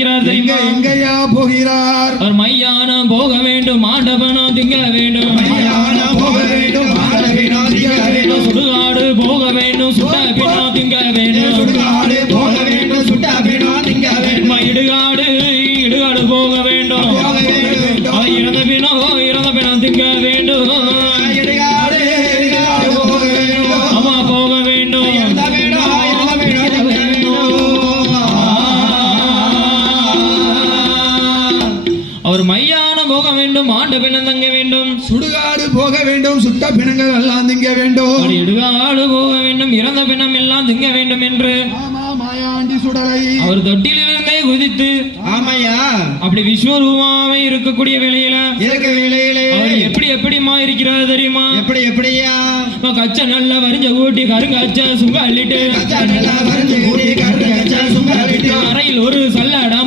எங்கயா போகிறார்? அவர் மையானம் போக வேண்டும், ஆண்டவனும் திங்க வேண்டும். சுடுகாடு போக வேண்டும், சுட்டபினா திங்க வேண்டும். இடுகாடு இடுகாடு போக வேண்டும். இறந்த பினா திங்க வேண்டும். அம்மா போக வேண்டும். அவர் மையானம் போக வேண்டும், ஆண்ட பிணம் தங்க வேண்டும். சுடுகாடு போக வேண்டும், சுட்ட பிணங்கள் எல்லாம் திங்க வேண்டும். இடுகாடு போக வேண்டும், இறந்த பிணம் எல்லாம் திங்க வேண்டும் என்று மாயாண்டி சுடலை அவர் தொட்டிலிருந்தே குதித்து அப்படி விஸ்வரூபமாவே இருக்கக்கூடிய வேளையில அவர் எப்படிமா இருக்கிறார் தெரியுமா? எப்படியா கச்ச நல்லா வரிஞ்ச கூட்டி கருங்காச்ச சுங்க அள்ளிட்டு நல்லா வரைஞ்சு கூடி கருங்க சுங்க அறையில் ஒரு சல்லடம்